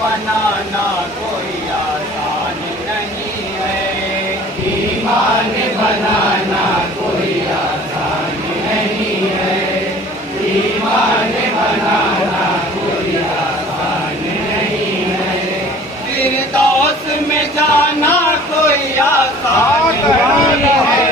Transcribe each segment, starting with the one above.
بنانا کوئی آسان نہیں ہے، ایمان بنانا کوئی آسان نہیں ہے، ایمان بنانا کوئی آسان نہیں ہے، فردوس میں جانا کوئی آسان نہیں ہے،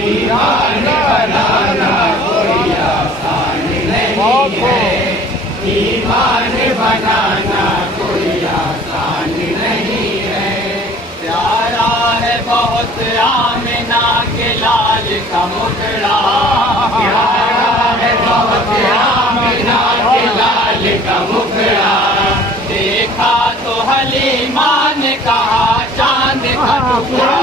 ایمان بنانا کوئی آسان نہیں ہے، ایمان بنانا کوئی آسان نہیں ہے، پیارا ہے بہت آمنہ کے لال کا مکھڑا، پیارا ہے بہت آمنہ کے لال کا مکھڑا، دیکھا تو حلیمہ نے کہا چاند کا ٹکڑا،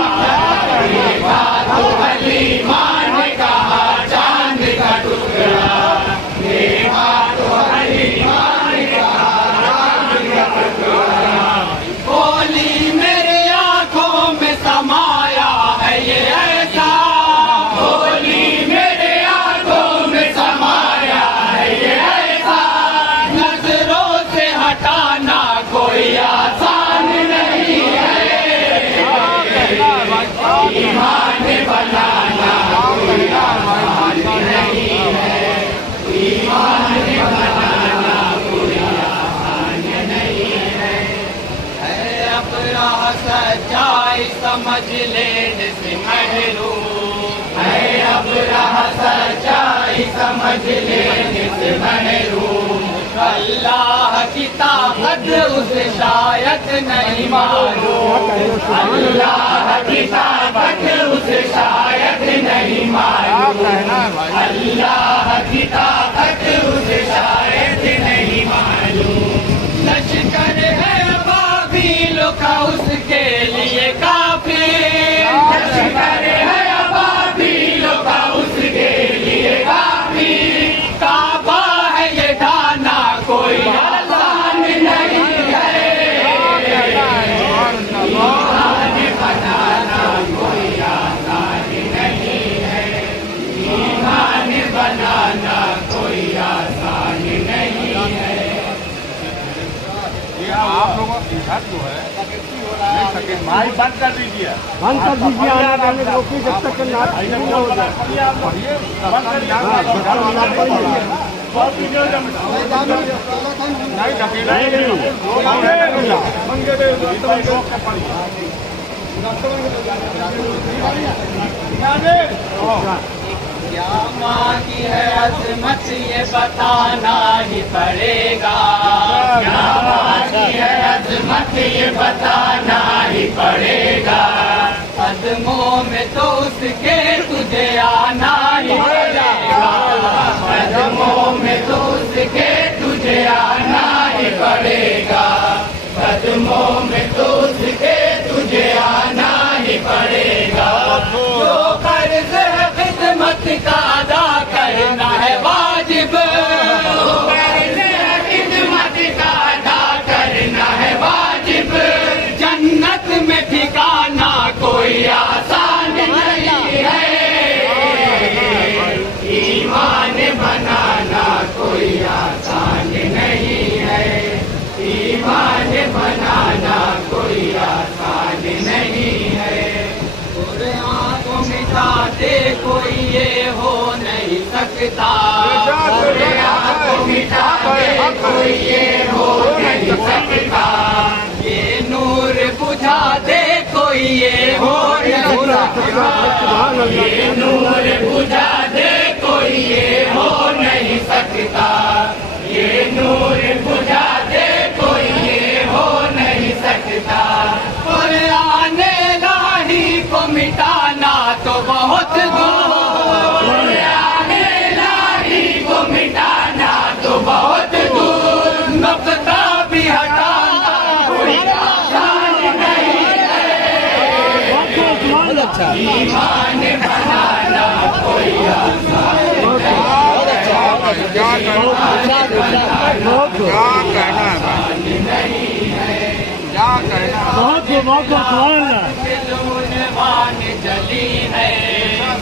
دیکھا تو حلیمہ نے کہا چاند کا ٹکڑا، دیکھا تو حلیمہ نے کہا چاند کا ٹکڑا، بولی میری آنکھوں میں سمایا ہے یہ ایسا، بولی میرے آنکھوں میں سمایا ہے یہ ایسا، نظروں سے ہٹانا کوئی آسان نہیں ہے، ایمان بنانا کوئی آسان نہیں ہے، ایمان بنانا کوئی آسان نہیں ہے، ابراہ سچائی سمجھ لینے سے محروم، ہے ابراہ سچائی سمجھ لینے سے محروم، اللہ کی طاقت اسے شاید نہیں معلوم، اللہ کی طاقت اسے شاید نہیں معلوم، اللہ کی طاقت اسے شاید نہیں معلوم، لشکر ہے ابابیل کا اس کے لیے کافی، لشکر ہے ابابیل کا اس کے لیے کافی، کعبہ ہے یہ ڈھانا کوئی آسان نہیں ہے، ایمان بنانا کوئی آسان نہیں ہے، ایمان بنانا کوئی آسان نہیں ہے، آپ لوگوں کی گھر جو ہے بھائی بند کر دیجیے، بند کر دیجیے، روکی جب تک نہیں ہو جائے کیا ماں کی ہے عظمت یہ بتانا ہی پڑے گا، کیا ماں کی ہے عظمت یہ بتانا ہی پڑے گا، قدموں میں تو اس کے تجھے آنا ہی پڑے گا، قدموں میں تو اس کے تجھے آنا ہی پڑے گا، قدموں میں تو اس کے تجھے آنا ہی پڑے گا، جو قرض ہے خدمت کا ادا کرنا ہے واجب، قرض ہے خدمت کا ادا کرنا ہے واجب، جنت میں ٹھکانا کوئی آسان نہیں ہے، ایمان بنانا کوئی آسان نہیں ہے، ایمان بنانا کوئی آسان نہیں ہے، قرآن کو مٹاتے کوئی یہ ہو نہیں سکتا، قرآن کو مٹاتے کوئی یہ ہو نہیں سکتا، یہ نور بجھا دے کوئی یہ ہو نہیں سکتا، یہ نور بجھا دے کوئی یہ ہو نہیں سکتا، یہ نور بجھا دے کوئی یہ ہو نہیں سکتا، قرآن الہی کو مٹانا تو بہت دور، قرآن الہی کو مٹانا تو بہت دور، نقطہ بھی ہٹانا کوئی آسان نہیں ہے، ایمان بنانا کوئی آسان عنوان جلی ہے،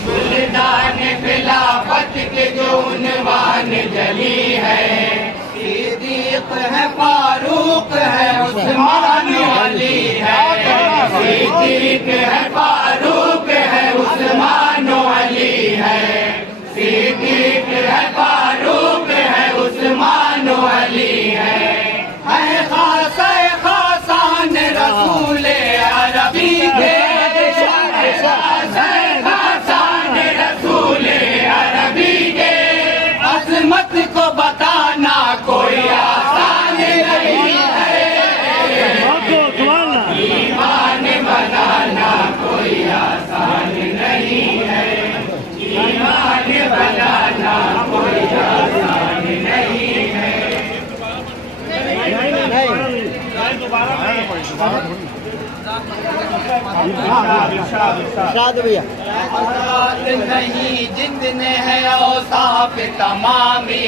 بلدان خلافت کے جو عنوان جلی ہے، صدیق ہے فاروق ہے عثمان علی ہے صدیق ہے فاروق ہے عثمان علی ہے صدیق ہے فاروق ہے عثمان علی ہے خاصہ خاصان رسول عربی کے خاصان رسول عربی کے عظمت کو بتانا کوئی آسان نہیں ہے ایمان بنانا کوئی آسان نہیں ہے ایمان بنانا کوئی آسان نہیں ہے نہیں جتنے ہیں اوصاف تمامی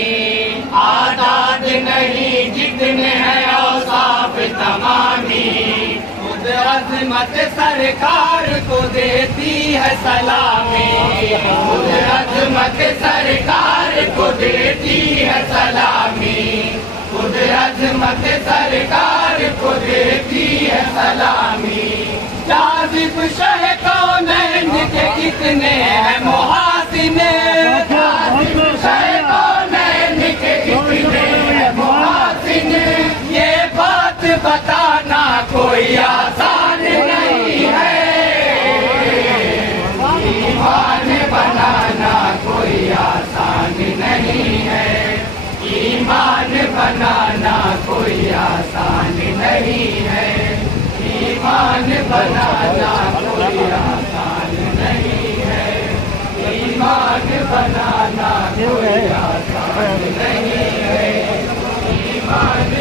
آداد نہیں جتنے ہیں اوصاف تمامی خود عظمت سرکار کو دیتی ہے سلامی خود عظمت سرکار کو دیتی ہے سلامی خود عظمت سرکار کو دیتی ہے سلامی جاذب شہ کونین کے کتنے ہیں محاسن جاذب شہ کونین کے کتنے ہیں محاسن یہ بات بتانا کوئی آسان نہیں ہے ایمان بنانا کوئی آسان نہیں ہے ایمان بنانا کوئی آسان نہیں ہے ایمان بنانا کوئی آسان نہیں ہے ایمان بنانا کوئی آسان نہیں ہے ایمان